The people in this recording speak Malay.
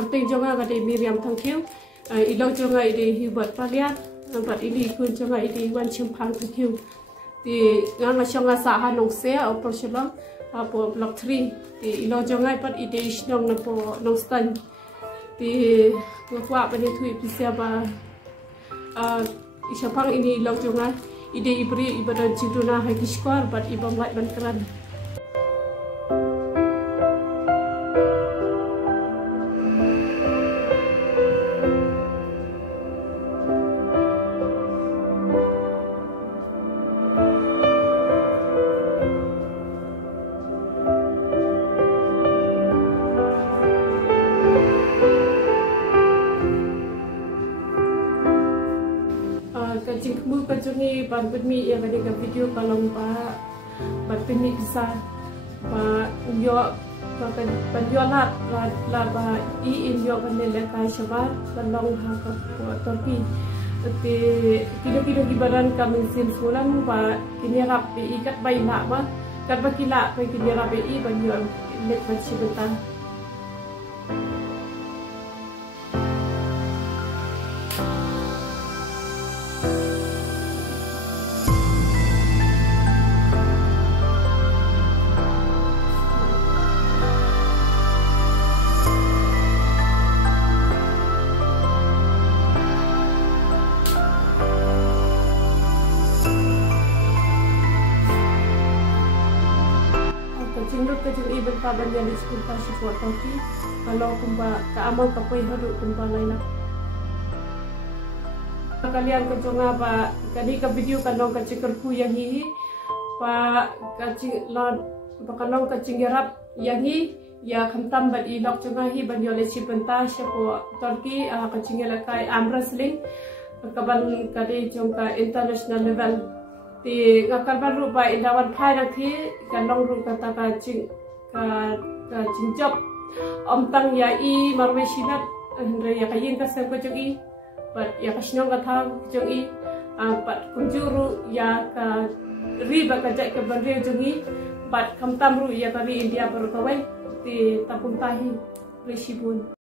penting jonga kade Miriam Thangkiu ilo jonga ide Hubert Paliat but ini kun jonga ide Wan Chimpang Thangkiu di nganga jonga saha nong se opor shalom apo block 3 di ilo jonga pat ide isnong na po nong stan di ngakwa pa ni thui pisia ba isapang ini ilo jonga ide ibri ibadan ciduna hagi square but ibang light ban keran kajing kemu kajungi ban penmi yang ada ke video kalau ban penmi kisah ba yo ban yo la ba in yo ban le kai shabar balong ha ka torpi te kilo gibaran kami sim sulam ba kini rap be ikat bai na ba kat ba kila pe kini rap be I ban yo let ba cibetan kajing iban paban yang di sekolah pasir buat toki kalau kumba keamal kapai haduk kumba lain kalian kejonga ba kadi ke video kanong kacikerku yang hi pa kacing lad pa kanong kacing gerap yang hi ya khantam bat ilok jonga hi ban yole cipenta syapo toki kacing lakai arm wrestling kaban kadi jongka international level di ngakal baru ba indawan phai nak thi kanong ru kata kacing job om tang ya I marwe sinat andre ya kayin ka sem ko jogi but ya kasnong ka tha jogi but kunjuru ya ka riba ka jai ka bandre jogi but kam tamru ya kali India baru kawai di tapung tahi resibun